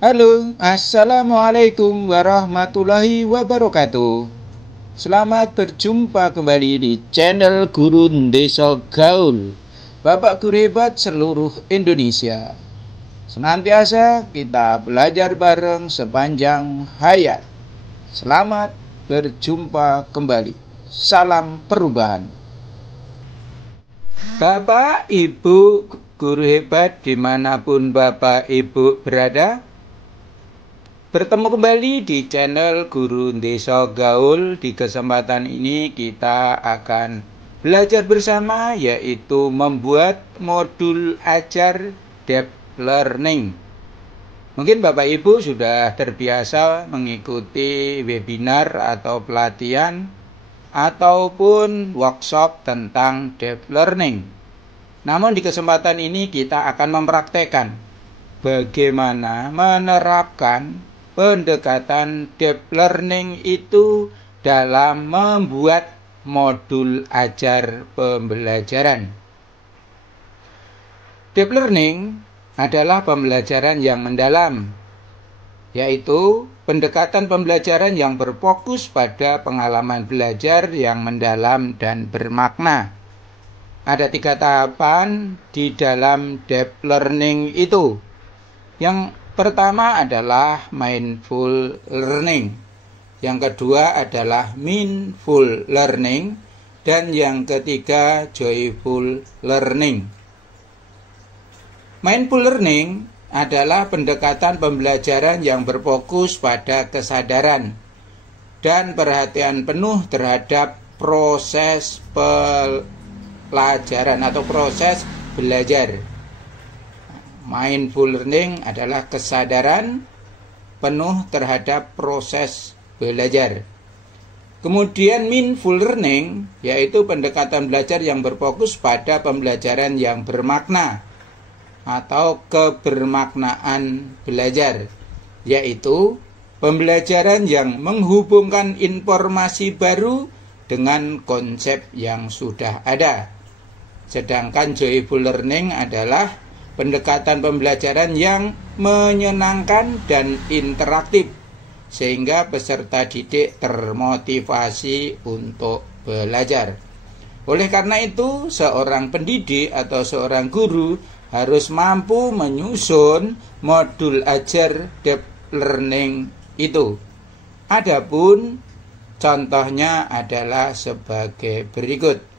Halo, Assalamualaikum warahmatullahi wabarakatuh. Selamat berjumpa kembali di channel Guru Desa Gaul, Bapak Guru Hebat seluruh Indonesia. Senantiasa kita belajar bareng sepanjang hayat. Selamat berjumpa kembali. Salam perubahan. Bapak, Ibu, Guru Hebat dimanapun Bapak Ibu berada, bertemu kembali di channel Guru Desa Gaul. Di kesempatan ini kita akan belajar bersama, yaitu membuat modul ajar deep learning. Mungkin Bapak Ibu sudah terbiasa mengikuti webinar atau pelatihan ataupun workshop tentang deep learning. Namun di kesempatan ini kita akan mempraktekkan bagaimana menerapkan pendekatan deep learning itu dalam membuat modul ajar pembelajaran. Deep learning adalah pembelajaran yang mendalam, yaitu pendekatan pembelajaran yang berfokus pada pengalaman belajar yang mendalam dan bermakna. Ada 3 tahapan di dalam deep learning itu. Yang pertama adalah mindful learning, yang kedua adalah meaningful learning, dan yang ketiga joyful learning. Mindful learning adalah pendekatan pembelajaran yang berfokus pada kesadaran dan perhatian penuh terhadap proses pelajaran atau proses belajar. Mindful learning adalah kesadaran penuh terhadap proses belajar. Kemudian meaningful learning yaitu pendekatan belajar yang berfokus pada pembelajaran yang bermakna atau kebermaknaan belajar, yaitu pembelajaran yang menghubungkan informasi baru dengan konsep yang sudah ada. Sedangkan joyful learning adalah pendekatan pembelajaran yang menyenangkan dan interaktif, sehingga peserta didik termotivasi untuk belajar. Oleh karena itu, seorang pendidik atau seorang guru harus mampu menyusun modul ajar deep learning itu. Adapun contohnya adalah sebagai berikut.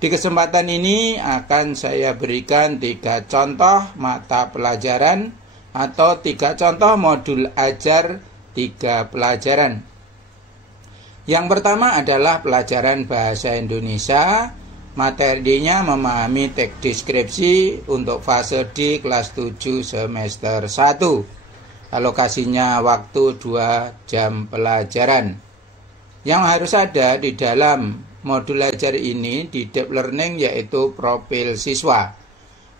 Di kesempatan ini akan saya berikan 3 contoh mata pelajaran atau 3 contoh modul ajar 3 pelajaran. Yang pertama adalah pelajaran bahasa Indonesia. Materinya memahami teks deskripsi untuk fase D kelas 7 semester 1. Alokasinya waktu 2 jam pelajaran. Yang harus ada di dalam modul ajar ini di deep learning yaitu profil siswa.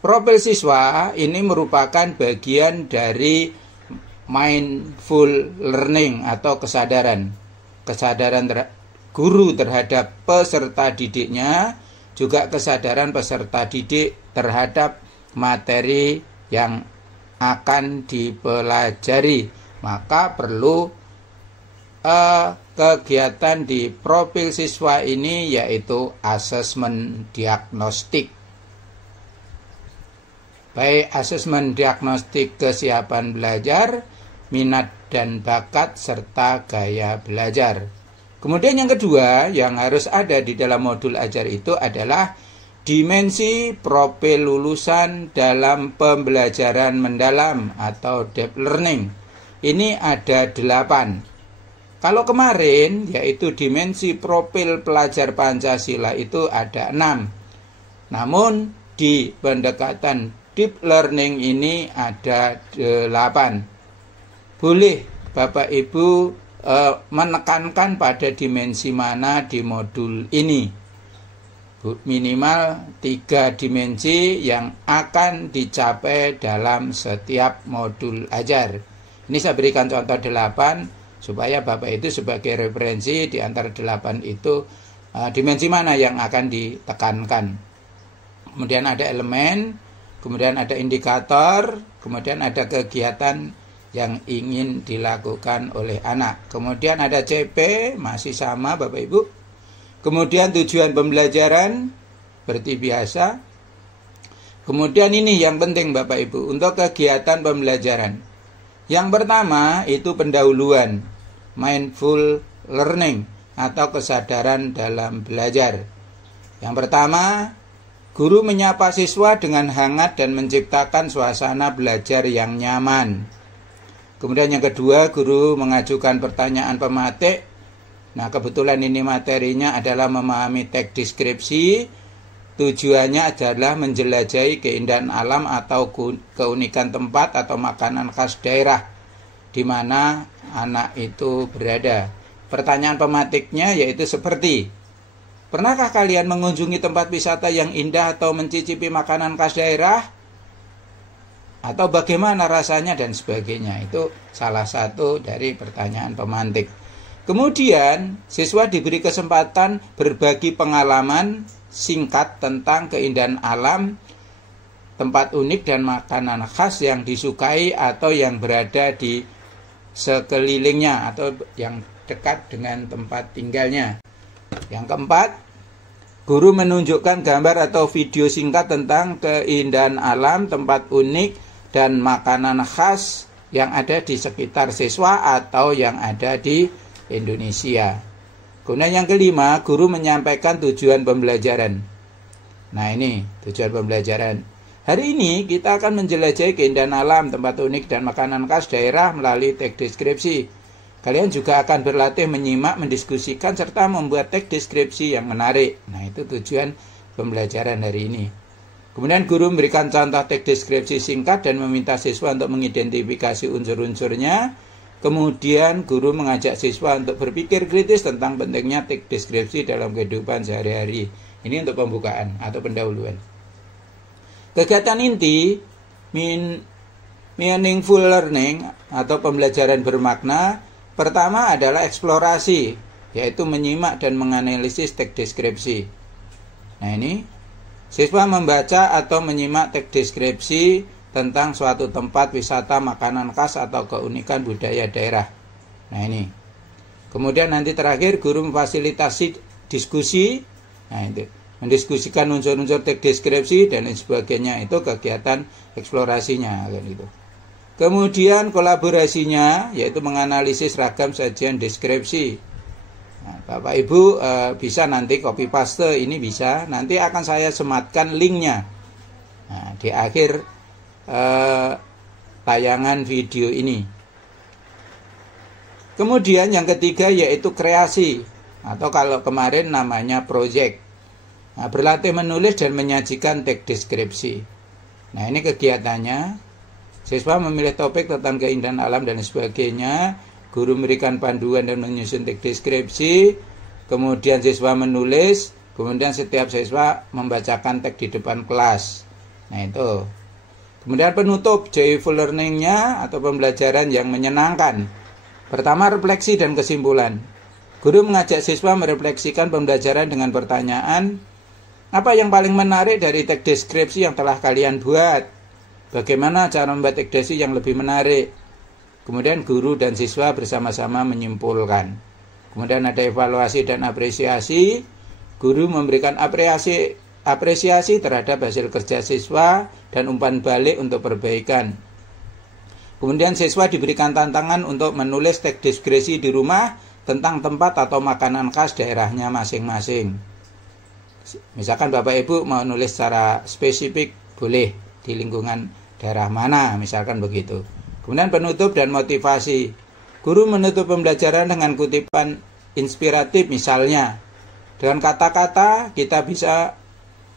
Profil siswa ini merupakan bagian dari mindful learning atau kesadaran guru terhadap peserta didiknya, juga kesadaran peserta didik terhadap materi yang akan dipelajari. Maka perlu kegiatan di profil siswa ini yaitu asesmen diagnostik. Baik asesmen diagnostik kesiapan belajar, minat dan bakat, serta gaya belajar. Kemudian yang kedua yang harus ada di dalam modul ajar itu adalah dimensi profil lulusan dalam pembelajaran mendalam atau deep learning. Ini ada 8. Kalau kemarin yaitu dimensi profil pelajar Pancasila itu ada 6. Namun di pendekatan deep learning ini ada 8. Boleh Bapak Ibu menekankan pada dimensi mana di modul ini. Minimal 3 dimensi yang akan dicapai dalam setiap modul ajar. Ini saya berikan contoh 8 supaya Bapak itu sebagai referensi di antara 8 itu dimensi mana yang akan ditekankan. Kemudian ada elemen, kemudian ada indikator, kemudian ada kegiatan yang ingin dilakukan oleh anak. Kemudian ada CP, masih sama Bapak Ibu. Kemudian tujuan pembelajaran seperti biasa. Kemudian ini yang penting Bapak Ibu, untuk kegiatan pembelajaran. Yang pertama itu pendahuluan, mindful learning atau kesadaran dalam belajar. Yang pertama, guru menyapa siswa dengan hangat dan menciptakan suasana belajar yang nyaman. Kemudian yang kedua, guru mengajukan pertanyaan pematik. Nah, kebetulan ini materinya adalah memahami teks deskripsi. Tujuannya adalah menjelajahi keindahan alam atau keunikan tempat atau makanan khas daerah di mana anak itu berada. Pertanyaan pematiknya yaitu seperti, pernahkah kalian mengunjungi tempat wisata yang indah atau mencicipi makanan khas daerah? Atau bagaimana rasanya dan sebagainya. Itu salah satu dari pertanyaan pemantik. Kemudian siswa diberi kesempatan berbagi pengalaman singkat tentang keindahan alam, tempat unik dan makanan khas yang disukai atau yang berada di sekelilingnya atau yang dekat dengan tempat tinggalnya. Yang keempat, guru menunjukkan gambar atau video singkat tentang keindahan alam, tempat unik dan makanan khas yang ada di sekitar siswa atau yang ada di Indonesia. Kemudian yang kelima, guru menyampaikan tujuan pembelajaran. Nah, ini tujuan pembelajaran. Hari ini kita akan menjelajahi keindahan alam, tempat unik dan makanan khas daerah melalui teks deskripsi. Kalian juga akan berlatih menyimak, mendiskusikan serta membuat teks deskripsi yang menarik. Nah, itu tujuan pembelajaran hari ini. Kemudian guru memberikan contoh teks deskripsi singkat dan meminta siswa untuk mengidentifikasi unsur-unsurnya. Kemudian guru mengajak siswa untuk berpikir kritis tentang pentingnya teks deskripsi dalam kehidupan sehari-hari. Ini untuk pembukaan atau pendahuluan. Kegiatan inti meaningful learning atau pembelajaran bermakna pertama adalah eksplorasi, yaitu menyimak dan menganalisis teks deskripsi. Nah, ini siswa membaca atau menyimak teks deskripsi tentang suatu tempat wisata, makanan khas atau keunikan budaya daerah. Nah, ini. Kemudian nanti terakhir guru memfasilitasi diskusi. Nah, itu. Mendiskusikan unsur-unsur teks deskripsi dan lain sebagainya, itu kegiatan eksplorasinya kan itu. Kemudian kolaborasinya yaitu menganalisis ragam sajian deskripsi. Nah, Bapak Ibu bisa nanti copy paste, ini bisa. Nanti akan saya sematkan linknya di akhir tayangan video ini. Kemudian yang ketiga yaitu kreasi, atau kalau kemarin namanya project. Nah, berlatih menulis dan menyajikan teks deskripsi. Nah, ini kegiatannya. Siswa memilih topik tentang keindahan alam dan sebagainya. Guru memberikan panduan dan menyusun teks deskripsi. Kemudian siswa menulis. Kemudian setiap siswa membacakan teks di depan kelas. Nah, itu. Kemudian penutup joyful learning-nya atau pembelajaran yang menyenangkan. Pertama, refleksi dan kesimpulan. Guru mengajak siswa merefleksikan pembelajaran dengan pertanyaan, apa yang paling menarik dari teks deskripsi yang telah kalian buat? Bagaimana cara membuat teks deskripsi yang lebih menarik? Kemudian guru dan siswa bersama-sama menyimpulkan. Kemudian ada evaluasi dan apresiasi. Guru memberikan apresiasi terhadap hasil kerja siswa dan umpan balik untuk perbaikan. Kemudian siswa diberikan tantangan untuk menulis teks deskripsi di rumah tentang tempat atau makanan khas daerahnya masing-masing. Misalkan Bapak Ibu mau nulis secara spesifik, boleh di lingkungan daerah mana, misalkan begitu. Kemudian penutup dan motivasi. Guru menutup pembelajaran dengan kutipan inspiratif, misalnya dengan kata-kata kita bisa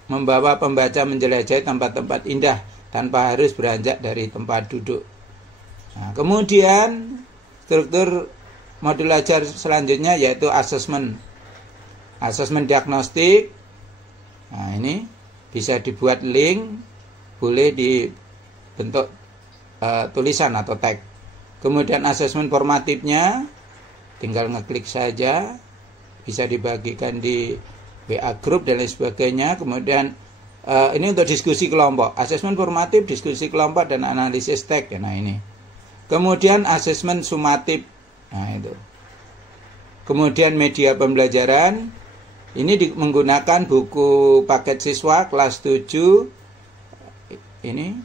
membawa pembaca menjelajahi tempat-tempat indah tanpa harus beranjak dari tempat duduk. Nah, kemudian struktur modul ajar selanjutnya yaitu asesmen diagnostik. Nah, ini bisa dibuat link, boleh dibentuk tulisan atau tag. Kemudian asesmen formatifnya tinggal ngeklik saja, bisa dibagikan di WA group dan lain sebagainya. Kemudian ini untuk diskusi kelompok, asesmen formatif, diskusi kelompok dan analisis tag. Nah, ini Kemudian asesmen sumatif. Nah, itu. Kemudian media pembelajaran. Ini menggunakan buku paket siswa kelas 7. Ini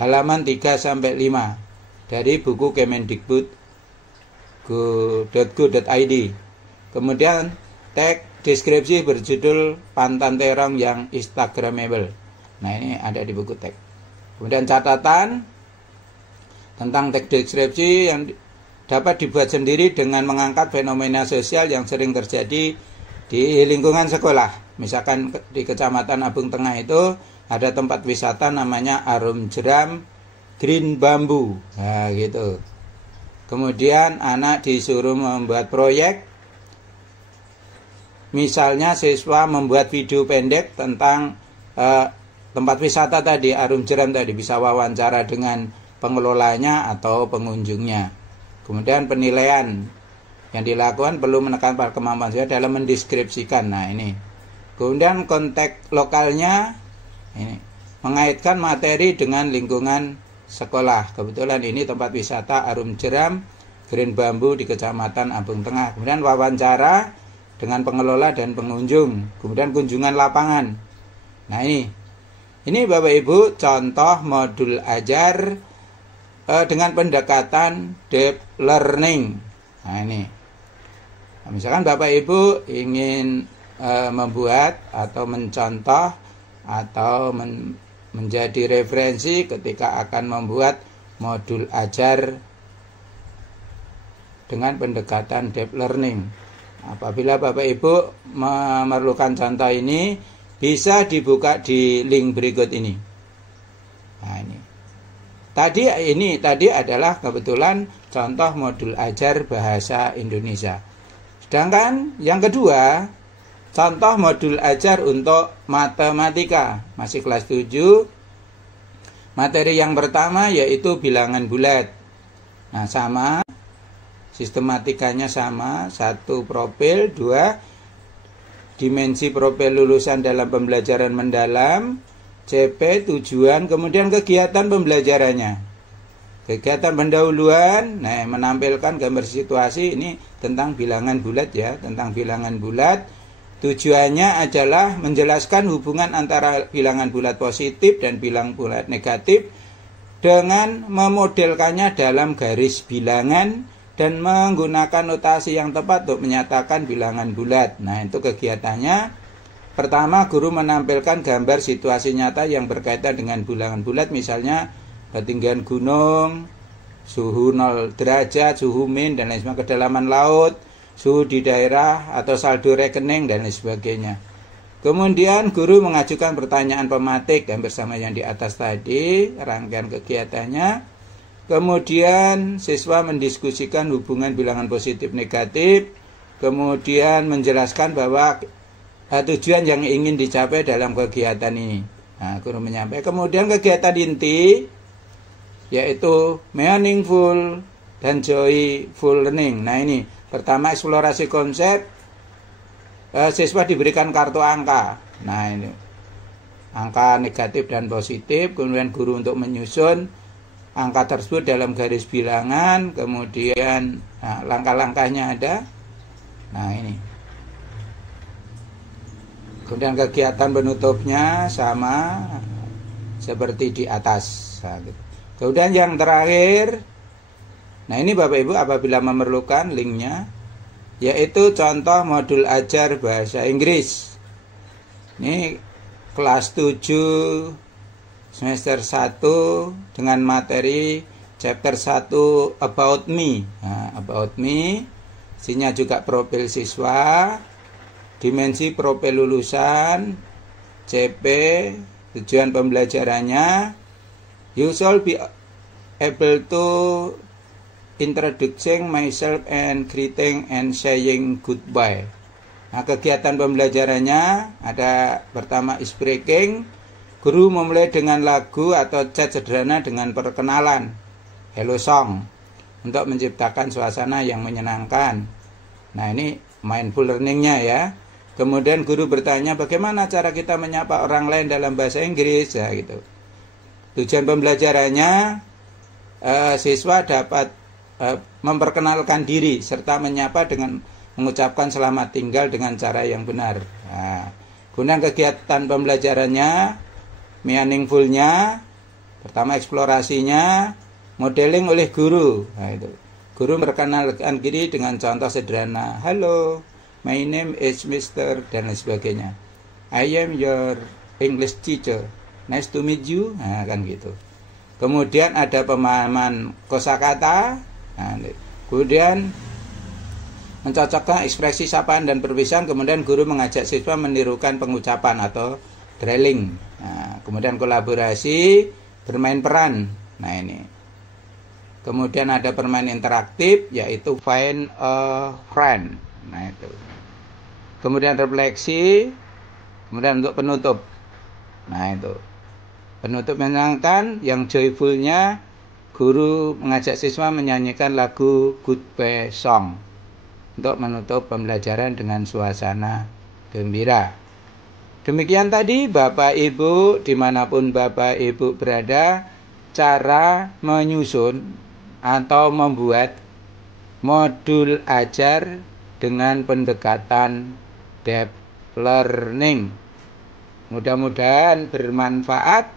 halaman 3 sampai 5 dari buku Kemendikbud.go.id. Kemudian tag deskripsi berjudul Pantan Terong yang Instagramable. Nah, ini ada di buku tag. Kemudian catatan tentang tag deskripsi yang dapat dibuat sendiri dengan mengangkat fenomena sosial yang sering terjadi di lingkungan sekolah. Misalkan di Kecamatan Abung Tengah itu ada tempat wisata namanya Arum Jeram Green Bambu. Nah, gitu. Kemudian anak disuruh membuat proyek. Misalnya siswa membuat video pendek tentang tempat wisata tadi, Arum Jeram tadi, bisa wawancara dengan pengelolanya atau pengunjungnya. Kemudian penilaian yang dilakukan perlu menekan pada kemampuan siswa dalam mendeskripsikan. Nah, ini. Kemudian konteks lokalnya, ini mengaitkan materi dengan lingkungan sekolah. Kebetulan ini tempat wisata Arum Jeram Green Bambu di Kecamatan Abung Tengah. Kemudian wawancara dengan pengelola dan pengunjung. Kemudian kunjungan lapangan. Nah, ini Bapak Ibu contoh modul ajar dengan pendekatan deep learning. Nah, ini. Nah, misalkan Bapak Ibu ingin membuat atau mencontoh atau menjadi referensi ketika akan membuat modul ajar dengan pendekatan deep learning. Apabila Bapak Ibu memerlukan contoh ini, bisa dibuka di link berikut ini. Nah, ini. Tadi adalah kebetulan contoh modul ajar bahasa Indonesia. Sedangkan yang kedua, contoh modul ajar untuk matematika, masih kelas 7. Materi yang pertama yaitu bilangan bulat. Nah, sama, sistematikanya sama, 1 profil, 2 dimensi profil lulusan dalam pembelajaran mendalam, CP tujuan, kemudian kegiatan pembelajarannya. Kegiatan pendahuluan, nah, menampilkan gambar situasi, ini tentang bilangan bulat ya, tentang bilangan bulat. Tujuannya adalah menjelaskan hubungan antara bilangan bulat positif dan bilangan bulat negatif dengan memodelkannya dalam garis bilangan dan menggunakan notasi yang tepat untuk menyatakan bilangan bulat. Nah, itu kegiatannya. Pertama, guru menampilkan gambar situasi nyata yang berkaitan dengan bilangan bulat, misalnya ketinggian gunung, suhu 0 derajat, suhu min, dan lain sebagainya, kedalaman laut, suhu di daerah, atau saldo rekening, dan lain sebagainya. Kemudian guru mengajukan pertanyaan pematik dan bersama yang di atas tadi, rangkaian kegiatannya. Kemudian siswa mendiskusikan hubungan bilangan positif negatif, kemudian menjelaskan bahwa tujuan yang ingin dicapai dalam kegiatan ini. Nah, guru menyampaikan. Kemudian kegiatan inti yaitu meaningful dan joyful learning. Nah, ini pertama eksplorasi konsep, siswa diberikan kartu angka. Nah, ini angka negatif dan positif, kemudian guru untuk menyusun angka tersebut dalam garis bilangan, kemudian langkah-langkahnya ada. Nah, ini. Kemudian kegiatan penutupnya sama seperti di atas. Nah, gitu. Kemudian yang terakhir, nah ini Bapak Ibu apabila memerlukan linknya, yaitu contoh modul ajar bahasa Inggris. Ini kelas 7 semester 1 dengan materi chapter 1 About Me. Nah, About Me, isinya juga profil siswa, dimensi profil lulusan, CP, tujuan pembelajarannya. You shall be able to introducing myself and greeting and saying goodbye. Nah, kegiatan pembelajarannya ada pertama is breaking. Guru memulai dengan lagu atau chat sederhana dengan perkenalan, hello song, untuk menciptakan suasana yang menyenangkan. Nah, ini mindful learningnya ya. Kemudian guru bertanya bagaimana cara kita menyapa orang lain dalam bahasa Inggris, ya gitu. Tujuan pembelajarannya siswa dapat memperkenalkan diri serta menyapa dengan mengucapkan selamat tinggal dengan cara yang benar. Nah, kemudian kegiatan pembelajarannya, meaningful-nya, pertama eksplorasinya, modeling oleh guru. Nah, itu. Guru memperkenalkan diri dengan contoh sederhana. Halo, my name is Mr. dan lain sebagainya. I am your English teacher. Nice to meet you. Nah, kan gitu. Kemudian ada pemahaman kosakata. Nah, kemudian mencocokkan ekspresi sapaan dan perpisahan. Kemudian guru mengajak siswa menirukan pengucapan atau drilling. Nah, kemudian kolaborasi, bermain peran. Nah, ini. Kemudian ada permainan interaktif, yaitu find a friend. Nah, itu. Kemudian refleksi. Kemudian untuk penutup. Nah, itu. Penutup menyenangkan, yang joyfulnya guru mengajak siswa menyanyikan lagu Goodbye Song untuk menutup pembelajaran dengan suasana gembira. Demikian tadi Bapak Ibu, dimanapun Bapak Ibu berada, cara menyusun atau membuat modul ajar dengan pendekatan deep learning. Mudah-mudahan bermanfaat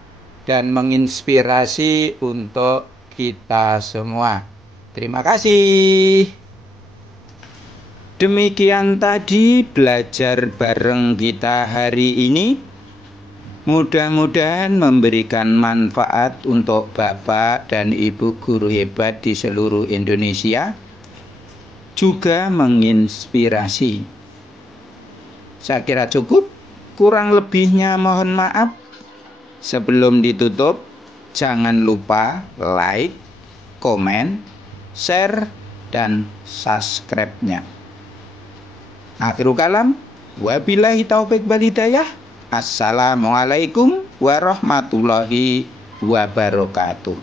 dan menginspirasi untuk kita semua. Terima kasih. Demikian tadi belajar bareng kita hari ini. Mudah-mudahan memberikan manfaat untuk Bapak dan Ibu guru hebat di seluruh Indonesia. Juga menginspirasi. Saya kira cukup. Kurang lebihnya mohon maaf. Sebelum ditutup, jangan lupa like, komen, share, dan subscribe-nya. Akhirul kalam, wabillahi taufik wal hidayah. Assalamualaikum warahmatullahi wabarakatuh.